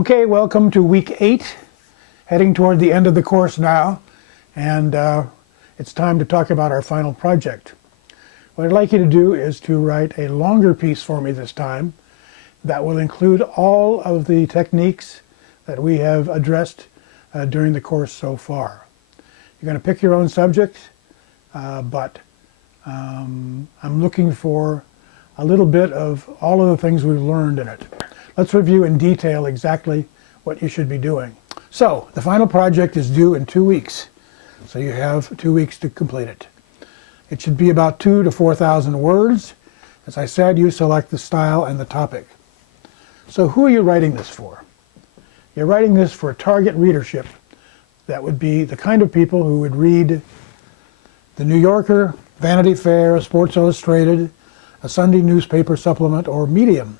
Okay, welcome to week 8, heading toward the end of the course now, and it's time to talk about our final project. What I'd like you to do is to write a longer piece for me this time that will include all of the techniques that we have addressed during the course so far. You're going to pick your own subject, but I'm looking for a little bit of all of the things we've learned in it. Let's review in detail exactly what you should be doing. So, the final project is due in 2 weeks, so you have 2 weeks to complete it. It should be about 2,000 to 4,000 words. As I said, you select the style and the topic. So who are you writing this for? You're writing this for target readership. That would be the kind of people who would read the New Yorker, Vanity Fair, Sports Illustrated, a Sunday newspaper supplement, or Medium,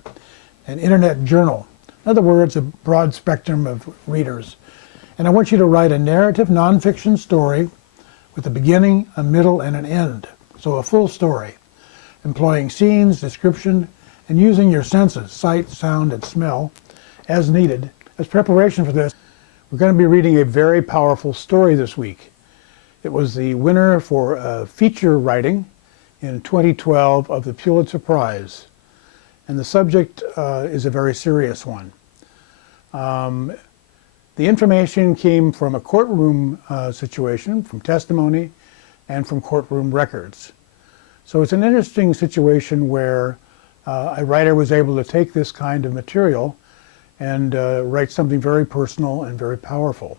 an internet journal. In other words, a broad spectrum of readers. And I want you to write a narrative nonfiction story with a beginning, a middle, and an end. So a full story, employing scenes, description, and using your senses, sight, sound, and smell, as needed. As preparation for this, we're going to be reading a very powerful story this week. It was the winner for feature writing in 2012 of the Pulitzer Prize. And the subject is a very serious one. The information came from a courtroom situation, from testimony, and from courtroom records. So it's an interesting situation where a writer was able to take this kind of material and write something very personal and very powerful.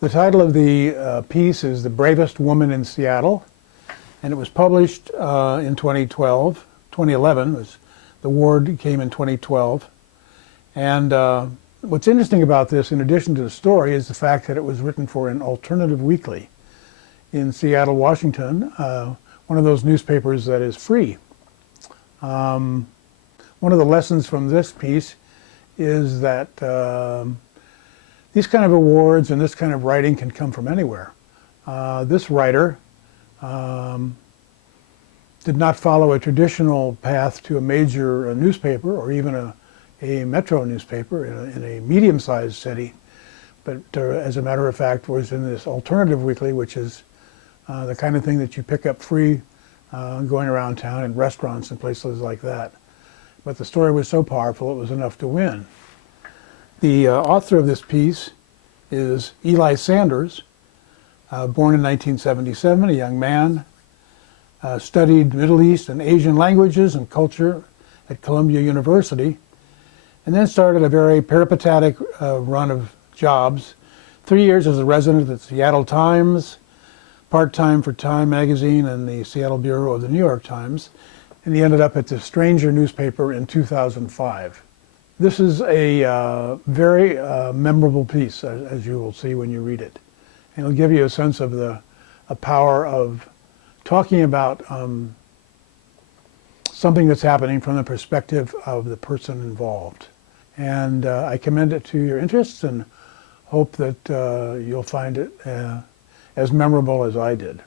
The title of the piece is The Bravest Woman in Seattle, and it was published in 2011. The award came in 2012. And what's interesting about this, in addition to the story, is the fact that it was written for an alternative weekly in Seattle, Washington, one of those newspapers that is free. One of the lessons from this piece is that these kind of awards and this kind of writing can come from anywhere. This writer did not follow a traditional path to a major newspaper or even a metro newspaper in a medium-sized city, but as a matter of fact was in this alternative weekly, which is the kind of thing that you pick up free going around town in restaurants and places like that. But the story was so powerful it was enough to win. The author of this piece is Eli Sanders, born in 1977, a young man, studied Middle East and Asian languages and culture at Columbia University, and then started a very peripatetic run of jobs. 3 years as a resident at the Seattle Times, part-time for Time magazine and the Seattle Bureau of the New York Times, and he ended up at the Stranger newspaper in 2005. This is a very memorable piece, as you will see when you read it. And it'll give you a sense of the power of talking about something that's happening from the perspective of the person involved. And I commend it to your interests and hope that you'll find it as memorable as I did.